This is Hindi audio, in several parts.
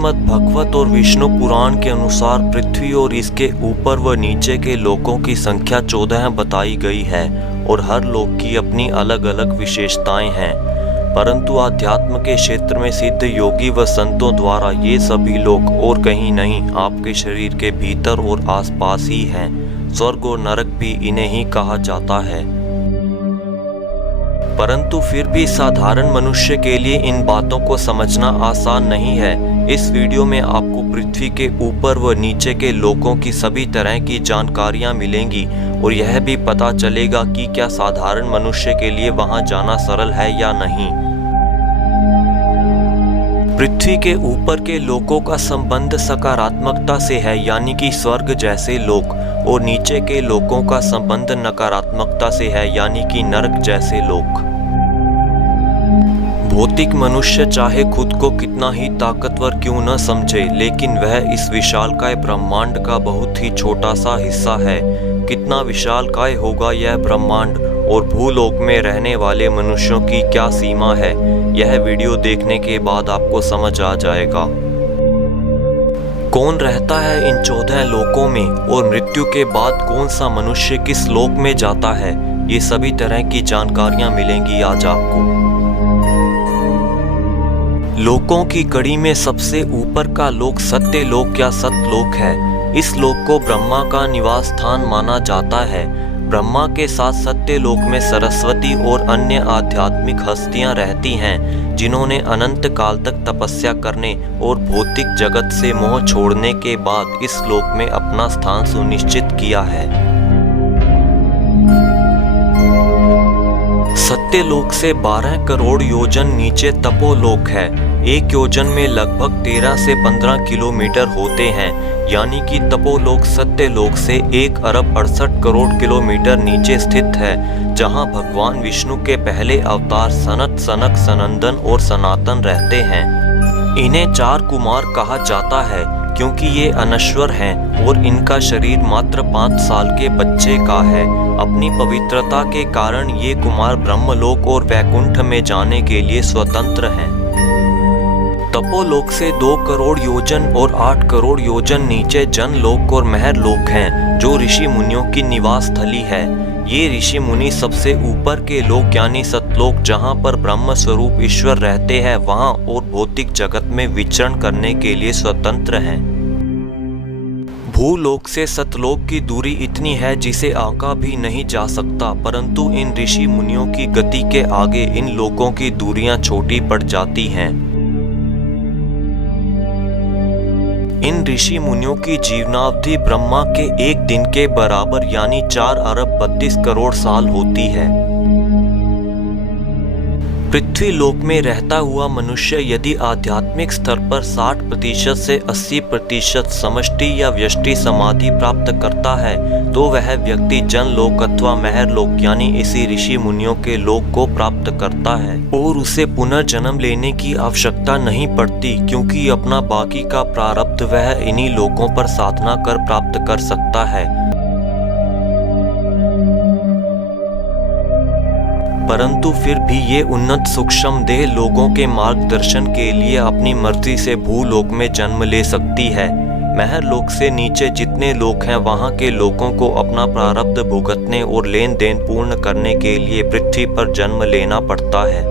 श्रीमद् भगवत और विष्णु पुराण के अनुसार पृथ्वी और इसके ऊपर व नीचे के लोकों की संख्या 14 बताई गई है और हर लोक की अपनी अलग अलग विशेषताएं हैं। परंतु अध्यात्म के क्षेत्र में सिद्ध योगी व संतों द्वारा ये सभी लोक और कहीं नहीं, आपके शरीर के भीतर और आसपास ही हैं। स्वर्ग और नरक भी इन्हें ही कहा जाता है। परंतु फिर भी साधारण मनुष्य के लिए इन बातों को समझना आसान नहीं है। इस वीडियो में आपको पृथ्वी के ऊपर व नीचे के लोकों की सभी तरह की जानकारियां मिलेंगी और यह भी पता चलेगा कि क्या साधारण मनुष्य के लिए वहां जाना सरल है या नहीं। पृथ्वी के ऊपर के लोकों का संबंध सकारात्मकता से है, यानी कि स्वर्ग जैसे लोक, और नीचे के लोकों का संबंध नकारात्मकता से है, यानी कि नरक जैसे लोक। भौतिक मनुष्य चाहे खुद को कितना ही ताकतवर क्यों न समझे, लेकिन वह इस विशालकाय ब्रह्मांड का बहुत ही छोटा सा हिस्सा है। कितना विशालकाय होगा यह ब्रह्मांड और भूलोक में रहने वाले मनुष्यों की क्या सीमा है, यह वीडियो देखने के बाद आपको समझ आ जाएगा। कौन रहता है इन 14 लोकों में और मृत्यु के बाद कौन सा मनुष्य किस लोक में जाता है, ये सभी तरह की जानकारियां मिलेंगी आज आपको। लोकों की कड़ी में सबसे ऊपर का लोक सत्य लोक या सतलोक है। इस लोक को ब्रह्मा का निवास स्थान माना जाता है। ब्रह्मा के साथ सत्य लोक में सरस्वती और अन्य आध्यात्मिक हस्तियां रहती हैं, जिन्होंने अनंत काल तक तपस्या करने और भौतिक जगत से मोह छोड़ने के बाद इस लोक में अपना स्थान सुनिश्चित किया है। सत्यलोक से 12 करोड़ योजन नीचे तपोलोक है। एक योजन में लगभग 13 से 15 किलोमीटर होते हैं, यानी कि तपोलोक सत्यलोक से 1 अरब 68 करोड़ किलोमीटर नीचे स्थित है, जहां भगवान विष्णु के पहले अवतार सनत, सनक, सनंदन और सनातन रहते हैं। इन्हें 4 कुमार कहा जाता है क्योंकि ये अनश्वर हैं और इनका शरीर मात्र 5 साल के बच्चे का है। अपनी पवित्रता के कारण ये कुमार ब्रह्मलोक और वैकुंठ में जाने के लिए स्वतंत्र हैं। तपोलोक से 2 करोड़ योजन और 8 करोड़ योजन नीचे जनलोक और महरलोक हैं, जो ऋषि मुनियों की निवास स्थली है। ये ऋषि मुनि सबसे ऊपर के लोक यानी सतलोक, जहाँ पर ब्रह्म स्वरूप ईश्वर रहते हैं, वहाँ और भौतिक जगत में विचरण करने के लिए स्वतंत्र हैं। भूलोक से सतलोक की दूरी इतनी है जिसे आंका भी नहीं जा सकता, परंतु इन ऋषि मुनियों की गति के आगे इन लोकों की दूरियां छोटी पड़ जाती हैं। इन ऋषि मुनियों की जीवनावधि ब्रह्मा के 1 दिन के बराबर यानी 4 अरब 32 करोड़ साल होती है। पृथ्वी लोक में रहता हुआ मनुष्य यदि आध्यात्मिक स्तर पर 60% से 80% समष्टि या व्यष्टि समाधि प्राप्त करता है, तो वह व्यक्ति जनलोक अथवा महरलोक यानी इसी ऋषि मुनियों के लोक को प्राप्त करता है और उसे पुनर्जन्म लेने की आवश्यकता नहीं पड़ती, क्योंकि अपना बाकी का प्रारब्ध वह इन्हीं लोकों पर साधना कर प्राप्त कर सकता है। परंतु फिर भी ये उन्नत सूक्ष्म देह लोगों के मार्गदर्शन के लिए अपनी मर्जी से भूलोक में जन्म ले सकती है। महरलोक से नीचे जितने लोक हैं, वहाँ के लोगों को अपना प्रारब्ध भुगतने और लेन देन पूर्ण करने के लिए पृथ्वी पर जन्म लेना पड़ता है।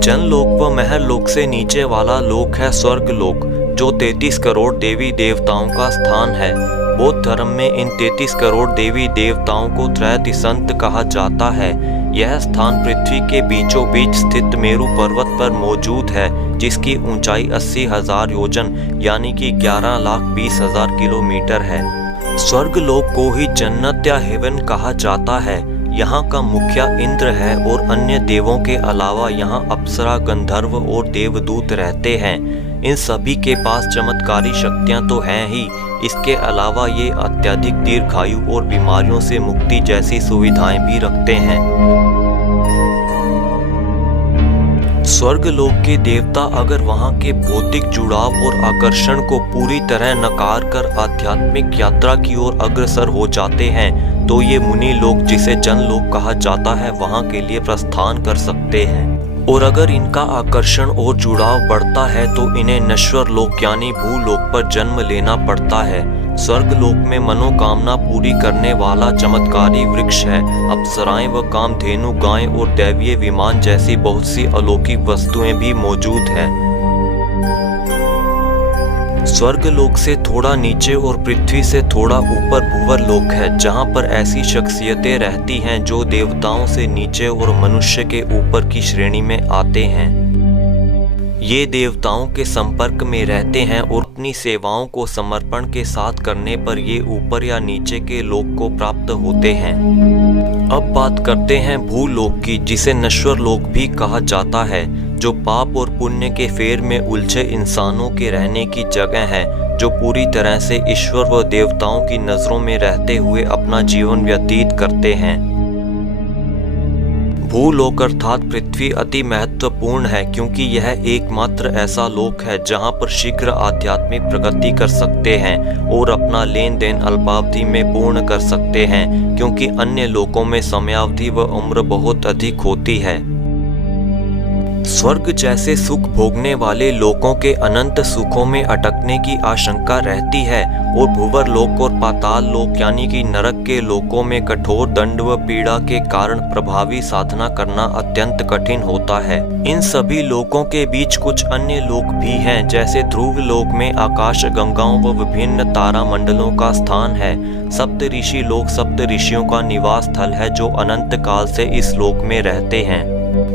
जनलोक व महरलोक से नीचे वाला लोक है स्वर्गलोक, जो 33 करोड़ देवी देवताओं का स्थान है। बौद्ध धर्म में इन 33 करोड़ देवी देवताओं को त्रैदिसंत कहा जाता है। यह स्थान पृथ्वी के बीचों बीच स्थित मेरु पर्वत पर मौजूद है, जिसकी ऊंचाई 80,000 योजन यानी कि 11,20,000 किलोमीटर है। स्वर्गलोक को ही जन्नत या हेवन कहा जाता है। यहाँ का मुखिया इंद्र है और अन्य देवों के अलावा यहाँ अप्सरा, गंधर्व और देवदूत रहते हैं। इन सभी के पास चमत्कारी शक्तियाँ तो हैं ही, इसके अलावा ये अत्यधिक दीर्घायु और बीमारियों से मुक्ति जैसी सुविधाएं भी रखते हैं। स्वर्गलोक के देवता अगर वहां के भौतिक जुड़ाव और आकर्षण को पूरी तरह नकार कर आध्यात्मिक यात्रा की ओर अग्रसर हो जाते हैं, तो ये मुनि लोक, जिसे जनलोक कहा जाता है, वहां के लिए प्रस्थान कर सकते हैं। और अगर इनका आकर्षण और जुड़ाव बढ़ता है तो इन्हें नश्वर लोक यानी भूलोक पर जन्म लेना पड़ता है। स्वर्ग लोक में मनोकामना पूरी करने वाला चमत्कारी वृक्ष है। अप्सराएं व कामधेनु गायें और दैवीय विमान जैसी बहुत सी अलौकिक वस्तुएं भी मौजूद हैं। स्वर्ग लोक से थोड़ा नीचे और पृथ्वी से थोड़ा ऊपर भूवर लोक है, जहां पर ऐसी शख्सियतें रहती हैं जो देवताओं से नीचे और मनुष्य के ऊपर की श्रेणी में आते हैं। ये देवताओं के संपर्क में रहते हैं और अपनी सेवाओं को समर्पण के साथ करने पर ये ऊपर या नीचे के लोक को प्राप्त होते हैं। अब बात करते हैं भूलोक की, जिसे नश्वर लोक भी कहा जाता है, जो पाप और पुण्य के फेर में उलझे इंसानों के रहने की जगह है, जो पूरी तरह से ईश्वर व देवताओं की नजरों में रहते हुए अपना जीवन व्यतीत करते हैं। भूलोक अर्थात पृथ्वी अति महत्वपूर्ण है, क्योंकि यह एकमात्र ऐसा लोक है जहां पर शीघ्र आध्यात्मिक प्रगति कर सकते हैं और अपना लेन देन अल्पावधि में पूर्ण कर सकते हैं, क्योंकि अन्य लोकों में समयावधि व उम्र बहुत अधिक होती है। स्वर्ग जैसे सुख भोगने वाले लोकों के अनंत सुखों में अटकने की आशंका रहती है और भूवर लोक और पाताल लोक यानी कि नरक के लोकों में कठोर दंड व पीड़ा के कारण प्रभावी साधना करना अत्यंत कठिन होता है। इन सभी लोकों के बीच कुछ अन्य लोक भी हैं, जैसे ध्रुव लोक में आकाश गंगाओं व विभिन्न तारा मंडलों का स्थान है। सप्त ऋषि लोक सप्त ऋषियों का निवास स्थल है, जो अनंत काल से इस लोक में रहते हैं,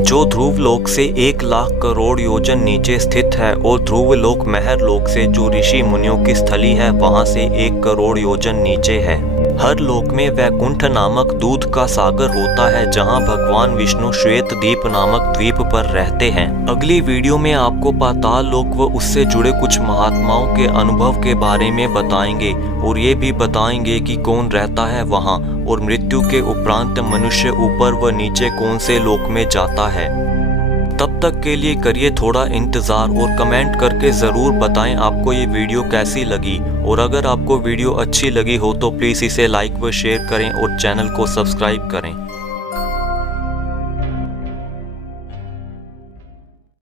जो ध्रुव लोक से 1,00,000 करोड़ योजन नीचे स्थित है, और ध्रुव लोक महर लोक से जो ऋषि मुनियों की स्थली है वहां से 1 करोड़ योजन नीचे है। हर लोक में वैकुंठ नामक दूध का सागर होता है, जहां भगवान विष्णु श्वेत द्वीप नामक द्वीप पर रहते हैं। अगली वीडियो में आपको पाताल लोक व उससे जुड़े कुछ महात्माओं के अनुभव के बारे में बताएंगे और ये भी बताएंगे कि कौन रहता है वहां, और मृत्यु के उपरांत मनुष्य ऊपर व नीचे कौन से लोक में जाता है। तब तक के लिए करिए थोड़ा इंतज़ार और कमेंट करके ज़रूर बताएं आपको ये वीडियो कैसी लगी, और अगर आपको वीडियो अच्छी लगी हो तो प्लीज़ इसे लाइक व शेयर करें और चैनल को सब्सक्राइब करें।